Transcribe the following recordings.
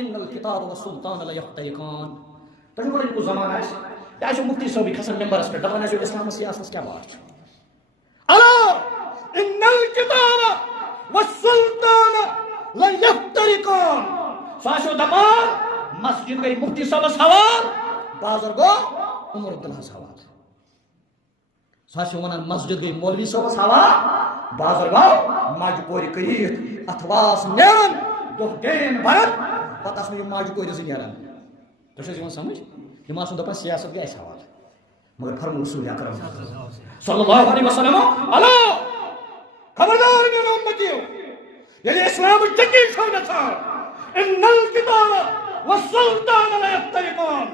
ان الكتاب والسلطان لا يفترقان. تجھے بڑے کو زمانہ ہے یا مفتی صاحب کھسن ممبرس پہ دپان ہے اسلام سیاست کیا بات الا ان الكتاب والسلطان لا يفترقان. ساشو دپان مسجد گئی مفتی صاحب حوال بازر گو عمر عبداللہ حوال. ساشو ونان مسجد گئی مولوی صاحب حوال بازر گو ماج پوری کریت اتواس نیرن دو دین بھرن پتہ اس ماج پوری سے نیرن. تو چھو سمجھ یہ ماسن دپان سیاست گئی حوال مگر فرمو رسول اکرم صلی اللہ علیہ وسلم الا خبردار میرے امتیو یعنی اسلام یقین چھو نہ تھا ان الکتاب والسلطان لا یفترقان.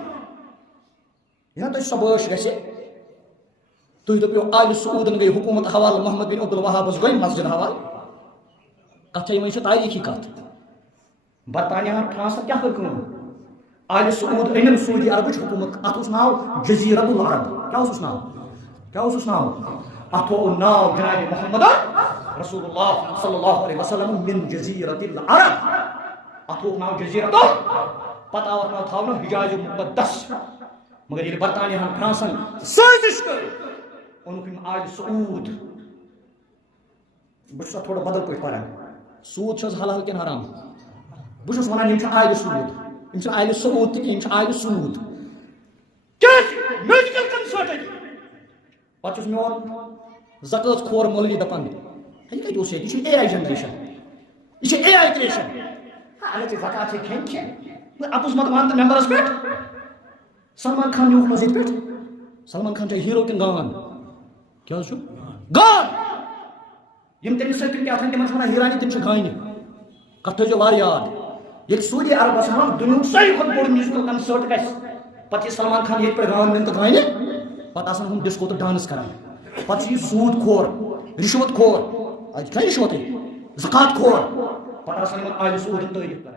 یہاں تو سبوش گژھِ تُہۍ دٔپِو آلِ سعوٗدن گٔے حکوٗمت حوالہٕ محمد بن عبدالوہابس گٔے مسجد حوالہٕ. کتھ چھےٚ یِمن چھِ تٲریٖخی کتھ. برطانیہن فرانسن کیٛاہ کٔر کٲم آلِ سعوٗد أنِن سعوٗدی عربٕچ حکوٗمت اتھ اوس ناو جزیرۃ العرب. کیٛاہ اوسُس ناو کیٛاہ اوسُس ناو اتھ تھوٚو ناو جناب محمد رسول اللہ صلی اللہ علیہ وسلم من جزیرۃ العرب. اتھ تھوٚوُکھ ناو جزیرۃ پتہٕ آو اتھ ناو تھاونہٕ حجاز مقدس. مگر ییٚلہِ برطانیہن فرانسن سٲزش کٔر اونُکھ یِم آلِ سعوٗد. بہٕ چھُس تھوڑا بدل پٲٹھۍ پران سوٗد چھِ حظ حلال کِنہٕ حرام. بہٕ چھُس ونان یِم چھِ آلِ سعوٗد یِم چھِ آلِ سعوٗد تہِ کینٛہہ یِم چھِ آلِ سعوٗد. کیٛازِ میڈیکل کنسلٹنٹ پتہٕ چھُس میون زکٲژ کھور مولوی دپان یہِ کتہِ اوس ییٚتہِ یہِ چھِ اے آی جنریشن یہ اے آئی کریشن. اگر ژےٚ زکات چھے کھیٚنۍ کھیٚنۍ اپُز مت ون تہٕ ممبرس پٮ۪ٹھ سلمان خان نیوٗکھ نہٕ ییٚتہِ پٮ۪ٹھ. سلمان خان چھا ہیٖرو کِنہٕ گان کیٛاہ حظ چھُ گان. یِم تٔمِس سۭتۍ کیٛاہ تھن تِمن چھِ ونان ہیٖرانی تِم چھِ گانہِ. کتھ تھٲیزیو وارٕ یاد ییٚتہِ سعوٗدی عربس منٛز دُنیہُک ساروی کھۄتہٕ بوٚڑ میوٗزکل کنسٲرٹ گژھِ پتہٕ چھِ سلمان خان ییٚتہِ پٮ۪ٹھ گان دِنہٕ تہٕ گانہِ پتہٕ آسان ہُم ڈِسکو تہٕ ڈانس کران. پتہٕ چھِ یہِ سوٗد کھور رِشوت کھور اَتہِ کھیٚے رِشوتٕے زکات کھور پتہٕ آسان یِمن آلِ سعوٗدن تعریٖف کران.